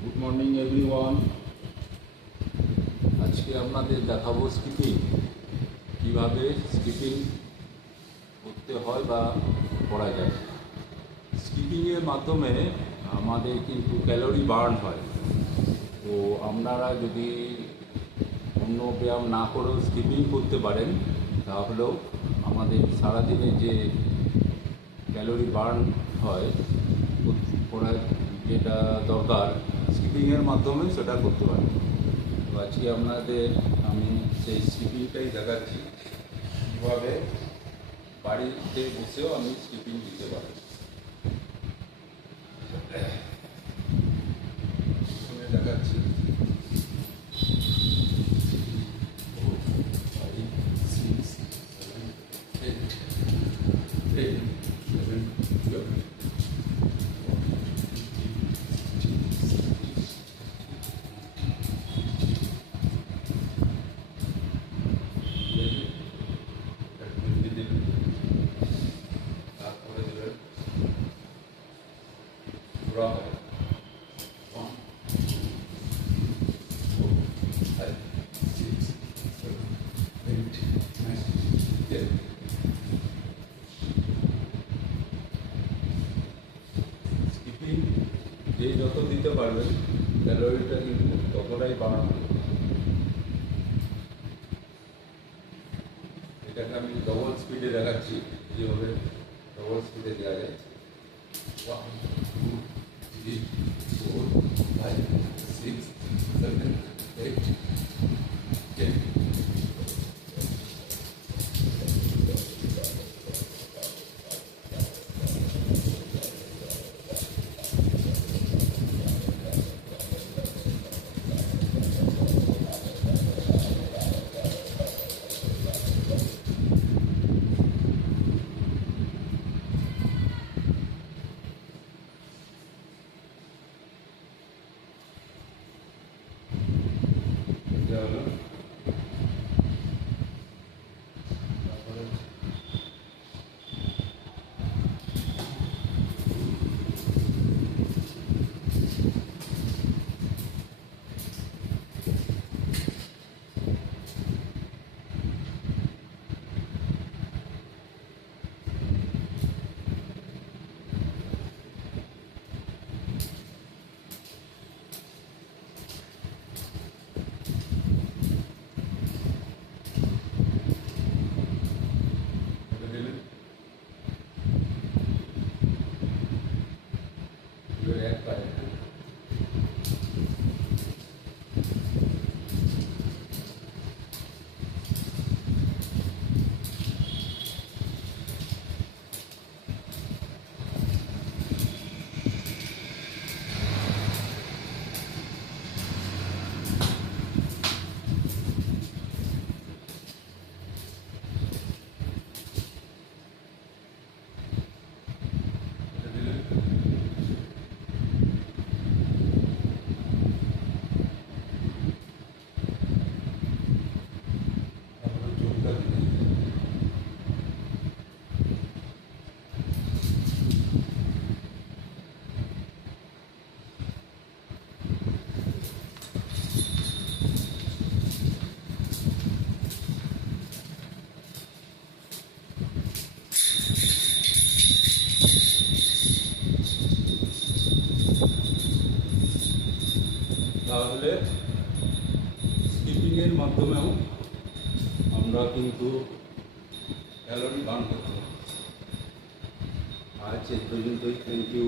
Good morning everyone. আজকে আপনাদের দেখাবো কীভাবে স্কিপিং করতে হয় বা করা যায়। স্কিপিংয়ের মাধ্যমে আমাদের কিন্তু ক্যালোরি বার্ন হয়। তো আপনারা যদি অন্য ব্যায়াম না করেও স্কিপিং করতে পারেন, তাহলেও আমাদের সারাদিনে যে ক্যালোরি বার্ন হয় করার যেটা দরকার, স্কিপিংয়ের মাধ্যমে সেটা করতে পারেন। তো আজকে আপনাদের আমি সেই স্কিপিংটাই দেখাচ্ছি, কীভাবে বাড়িতে বসেও আমি স্কিপিং দিতে পারি। দেখাচ্ছি তারপরে দেবেন ঘোরা হয় 1 2 3 4 5 6 7 8 9 10। স্কিপিং যে যত দিতে পারবেন ক্যালোরিটা কিন্তু ততটাই বাড়ানো। এটাকে আমি ডবল স্পিডে দেখাচ্ছি, যেভাবে ডবল স্পিডে দেওয়া যায়। 1 2 3 4 5 6 7 8 10। তাহলে স্কিপিংয়ের মাধ্যমেও আমরা কিন্তু ক্যালোরি বার্ন করতে পারি। আজ এই পর্যন্তই। Thank you.